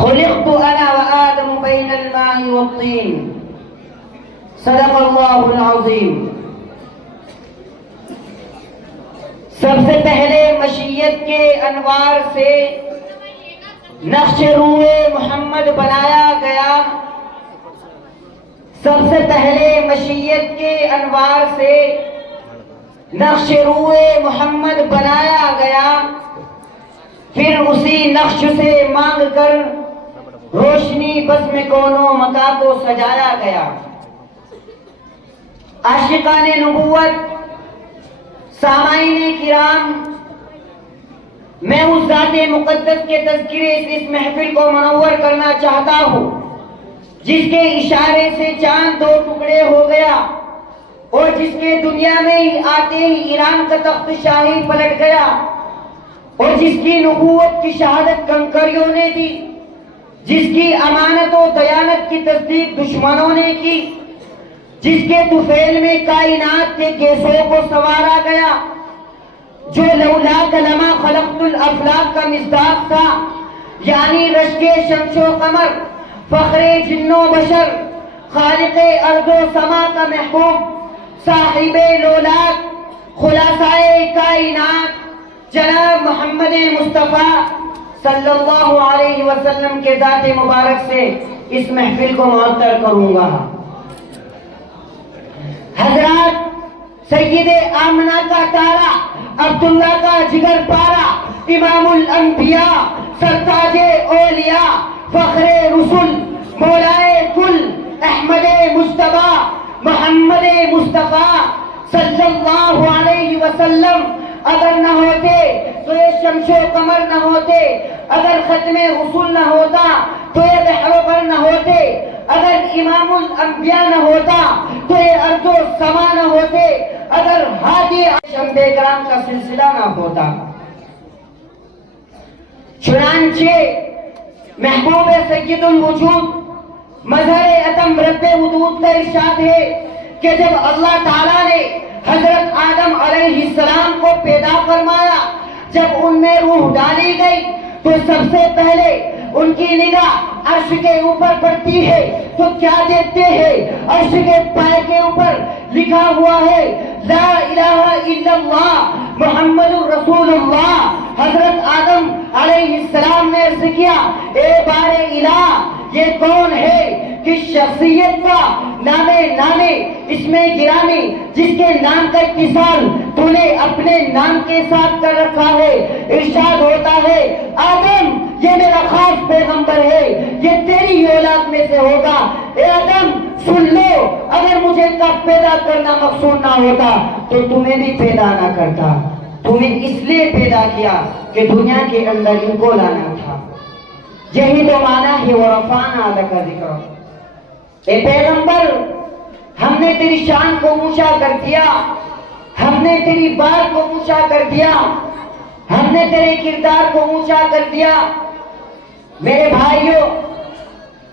خلقت انا وآدم بین الماء والطین. صدق اللہ العظیم. سب سے پہلے مشیت کے انوار سے نقش روئے محمد بنایا گیا. سب سے پہلے مشیت کے انوار سے نقش روئے محمد بنایا گیا. پھر اسی نقش سے مانگ کر روشنی بزم کونوں مکا کو سجایا گیا. عاشقان نبوت، سامعین کرام، میں اس ذات مقدس کے تذکرے سے اس محفل کو منور کرنا چاہتا ہوں جس کے اشارے سے چاند دو ٹکڑے ہو گیا اور جس کے دنیا میں ہی آتے ہی ایران کا تخت شاہی پلٹ گیا اور جس کی نبوت کی شہادت کنکریوں نے دی، جس کی امانت و دیانت کی تصدیق دشمنوں نے کی، جس کے طفیل میں کائنات کے گیسوں کو سنوارا گیا، جو لولاک لما خلقت الافلاک کا مصداق تھا، یعنی رشک شمس و قمر، فخر جن و بشر، خالق ارض و سما کا محبوب، صاحب لولاک، خلاصۂ کائنات جناب محمد مصطفیٰ صلی اللہ علیہ وسلم کے ذات مبارک سے اس محفل کو معطر کروں گا. حضرات، سید آمنہ کا تارا، عبداللہ کا جگر پارا، امام الانبیاء، سرتاج اولیاء، فخر رسول، مولائے کل، احمد مصطفیٰ، محمد مصطفیٰ صلی اللہ علیہ وسلم اگر نہ ہوتے تو یہ شمس و قمر نہ ہوتے، اگر ختم رسول نہ ہوتا تو یہ بحر و بر نہ ہوتے، اگر امام الانبیاء نہ ہوتا تو یہ ارض و سما نہ ہوتے، اگر ہادی انبیاء کرام کا سلسلہ نہ ہوتا. چنانچہ محبوب سید الوجود مظہر اتم رب وجود کا ارشاد ہے کہ جب اللہ تعالیٰ نے حضرت آدم علیہ السلام کو پیدا فرمایا، جب ان میں روح ڈالی گئی تو سب سے پہلے ان کی نگاہ عرش کے اوپر پڑتی ہے تو کیا دیکھتے ہیں؟ عرش کے پائے کے اوپر لکھا ہوا ہے لا الہ الا اللہ محمد رسول اللہ. حضرت آدم علیہ السلام نے عرض کیا، اے بار الہ، یہ کون ہے کس شخصیت کا نامے اس میں گرامی جس کے نام کا اتصال تو نے اپنے نام کے ساتھ کر رکھا ہے؟ ارشاد ہوتا ہے، آدم یہ میرا خاص پیغمبر ہے، یہ تیری اولاد میں سے ہوگا. اے آدم سن لو، اگر مجھے کب پیدا کرنا مقصود نہ ہوتا تو تمہیں بھی پیدا نہ کرتا. تمہیں اس لیے پیدا کیا کہ دنیا کے اندر ان کو لانا تھا. یہی تو معنی ہے ورفعنا لک ذکرک. اے پیغمبر، ہم نے تیری شان کو اونچا کر دیا، ہم نے تیری بات کو اونچا کر دیا، ہم نے تیرے کردار کو اونچا کر دیا. میرے بھائیوں،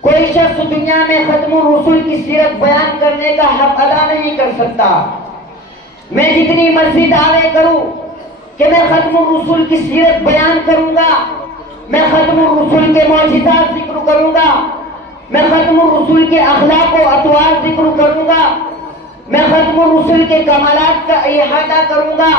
کوئی شخص دنیا میں ختم الرسول کی سیرت بیان کرنے کا حق ادا نہیں کر سکتا. میں جتنی مرضی دعوے کروں کہ میں ختم الرسول کی سیرت بیان کروں گا، میں ختم الرسول کے معجزات ذکر کروں گا، میں ختم الرسول کے اخلاق و اطوار ذکر کروں گا، میں ختم الرسول کے کمالات کا احاطہ کروں گا،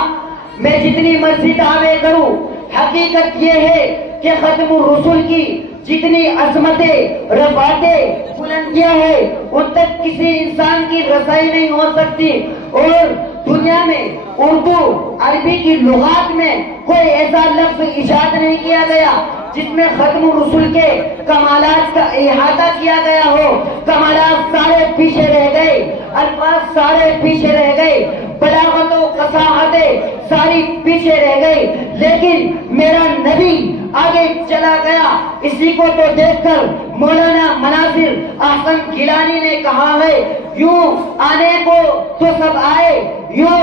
میں جتنی مرضی دعوے کروں، حقیقت یہ ہے کہ ختم الرسول کی جتنی عظمتیں، رفعتیں، بلندیاں ہیں ان تک کسی انسان کی رسائی نہیں ہو سکتی. اور دنیا میں اردو عربی کی لغات میں کوئی ایسا لفظ ایجاد نہیں کیا گیا جس میں ختم الرسول کے کمالات کا احاطہ کیا گیا ہو. کمالات سارے پیچھے رہ گئے، الفاظ سارے پیچھے رہ گئے، بلاغت و فصاحتیں ساری پیچھے رہ گئی، لیکن میرا نبی آگے چلا گیا. اسی کو تو دیکھ کر مولانا مناظر احسن گیلانی نے کہا ہے، یوں آنے کو تو سب آئے، یوں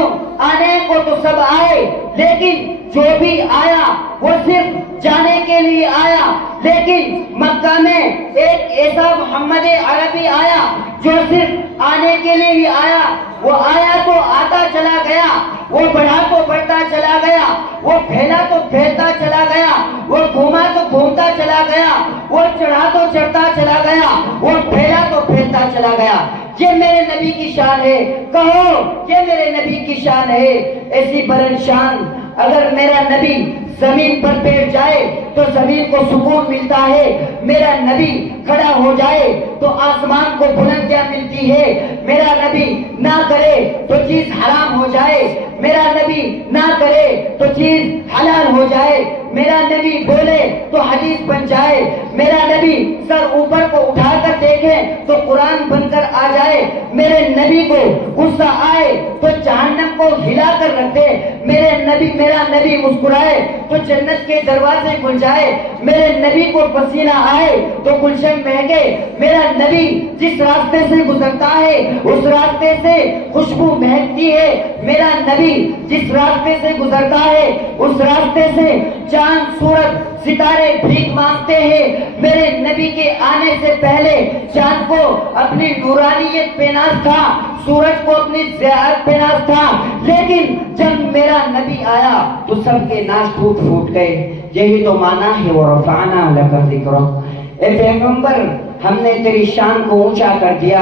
آنے کو تو سب آئے، لیکن جو بھی آیا وہ صرف جانے کے لیے آیا، لیکن مکہ میں ایک ایسا محمد عربی آیا جو صرف آنے کے لیے ہی آیا۔ وہ آیا تو آتا چلا گیا، وہ بڑھا تو بڑھتا چلا گیا، وہ پھیلا تو پھیلتا چلا گیا، وہ گھوما تو گھومتا چلا گیا، وہ چڑھا تو چڑھتا چلا گیا، وہ پھیلا تو پھیلتا چلا گیا۔ یہ میرے نبی کی شان ہے، کہو یہ میرے نبی کی شان ہے۔ ایسی بلند شان اگر میرا نبی زمین پر بیٹھ جائے تو زمین کو سکون ملتا ہے، میرا نبی کھڑا ہو جائے تو آسمان کو بلندیاں ملتی ہے، میرا نبی نہ کرے تو چیز حرام ہو جائے، میرا نبی نہ کرے تو چیز حلال ہو جائے، میرا نبی بولے تو حدیث بن جائے، میرا نبی سر اوپر کو اٹھا کر دیکھے تو قرآن بن کر آ جائے، میرے نبی کو غصہ آئے تو جہنم کو ہلا کر رکھ دے، میرا نبی مسکرائے تو جنت کے دروازے کھل جائے، میرے نبی کو پسینہ آئے تو گلشن مہکے، میرا نبی جس راستے سے گزرتا ہے اس راستے سے خوشبو مہکتی ہے، میرا نبی جس راستے سے گزرتا ہے اس راستے سے چاند سورج ستارے بھیک مانگتے ہیں، میرے نبی کے آنے سے پہلے چاند کو اپنی نورانیت پہ ناز تھا، سورج کو اپنی ضیاءت پہ ناز تھا، لیکن جب میرا نبی آیا تو سب کے ناز ٹوٹ پھوٹ گئے۔ یہی تو معنی ہے وَرَفَعْنَا لَكَ ذِكْرَكَ۔ اے پیغمبر، ہم نے تیری شان کو اونچا کر دیا،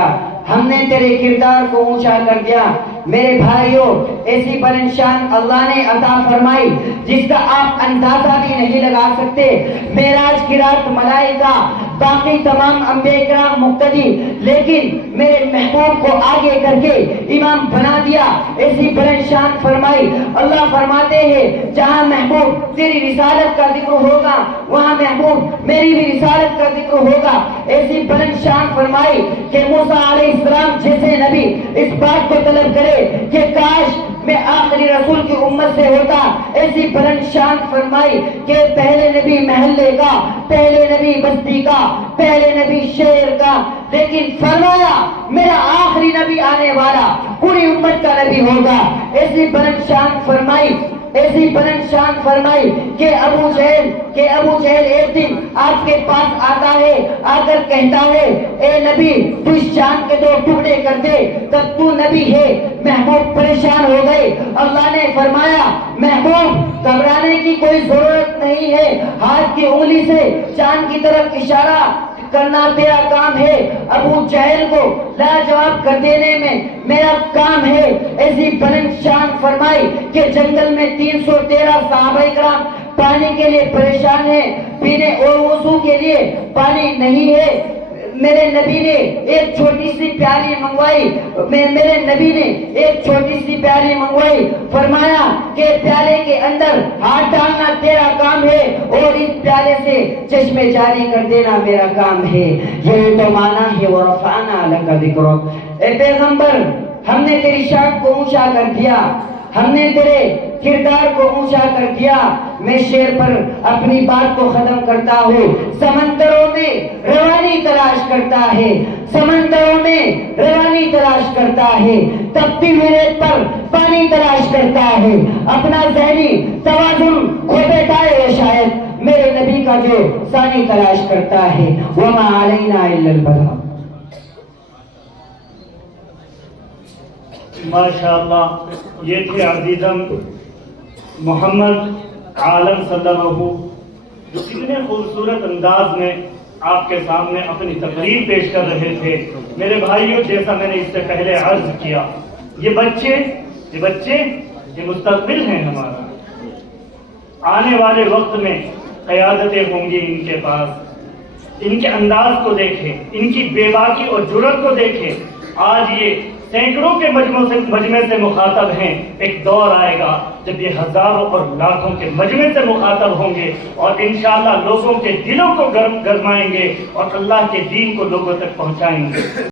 ہم نے تیرے کردار کو اونچا کر دیا۔ میرے بھائیوں، ایسی بلند شان اللہ نے عطا فرمائی جس کا آپ اندازہ بھی نہیں لگا سکتے۔ معراج کی رات ملائکہ، باقی تمام انبیاء کرام مقتدی، لیکن میرے محبوب کو آگے کر کے امام بنا دیا۔ ایسی بلند شان فرمائی، اللہ فرماتے ہیں جہاں محبوب تیری رسالت کا ذکر ہوگا وہاں محبوب میری بھی رسالت کا ذکر ہوگا۔ ایسی بلند شان فرمائی کہ موسیٰ علیہ السلام جیسے نبی اس بات کو طلب کرے کہ کاش میں آخری رسول کی امت سے ہوتا۔ ایسی بلند شان فرمائی کہ پہلے نبی محلے کا، پہلے نبی بستی کا، پہلے نبی شہر کا، لیکن فرمایا میرا آخری نبی آنے والا پوری امت کا نبی ہوگا۔ ایسی بلند شان فرمائی، ایسی بلند شان فرمائی کہ ابو جہل ایک دن آپ کے پاس آتا ہے، آ کر کہتا ہے اے نبی تو اس چاند کے 2 ٹکڑے کر دے، تب تو نبی ہے۔ محبوب پریشان ہو گئے، اللہ نے فرمایا محبوب گھبرانے کی کوئی ضرورت نہیں ہے، ہاتھ کی انگلی سے چاند کی طرف اشارہ کرنا تیرا کام ہے، ابو جہل کو لاجواب کر دینے میں میرا کام ہے۔ ایسی بلند شان فرمائی کہ جنگل میں 313 صحابہ کرام پانی کے لیے پریشان ہیں، پینے اور وضو کے لیے پانی نہیں ہے، میرے نبی نے ایک چھوٹی سی پیالی منگوائی، میرے نبی نے ایک چھوٹی سی پیالی منگوائی، فرمایا کہ پیالے کے اندر ہاتھ ڈالنا تیرا کام ہے اور اس پیالے سے چشمے جاری کر دینا میرا کام ہے۔ یہ تو معنی ہے وَرَفَعْنَا لَكَ ذِكْرَكَ۔ اے پیغمبر، ہم نے تیری شان کو اونچا کر دیا، ہم نے تیرے کردار کو اونچا کر دیا۔ میں شعر پر اپنی بات کو ختم کرتا ہوں۔ سمندروں میں روانی تلاش کرتا ہے، سمندروں میں روانی تلاش کرتا ہے، تپتی ہوئی ریت پر پانی تلاش کرتا ہے، اپنا ذہنی توازن کھو بیٹھا ہے شاید میرے نبی کا جو ثانی تلاش کرتا ہے۔ وَمَا عَلَيْنَا إِلَّا الْبَلَاغُ۔ ماشاءاللہ، یہ تھے عزیزم محمد عالم صلی اللہ علیہ وسلم، جو کتنے خوبصورت انداز میں آپ کے سامنے اپنی تقریر پیش کر رہے تھے۔ میرے بھائیوں، جیسا میں نے اس سے پہلے عرض کیا، یہ بچے یہ مستقبل ہیں ہمارا۔ آنے والے وقت میں قیادتیں ہوں گی ان کے پاس۔ ان کے انداز کو دیکھیں، ان کی بے باکی اور جرأت کو دیکھیں۔ آج یہ سینکڑوں کے مجمع سے مخاطب ہیں، ایک دور آئے گا جب یہ ہزاروں اور لاکھوں کے مجمع سے مخاطب ہوں گے اور انشاءاللہ لوگوں کے دلوں کو گرمائیں گے اور اللہ کے دین کو لوگوں تک پہنچائیں گے۔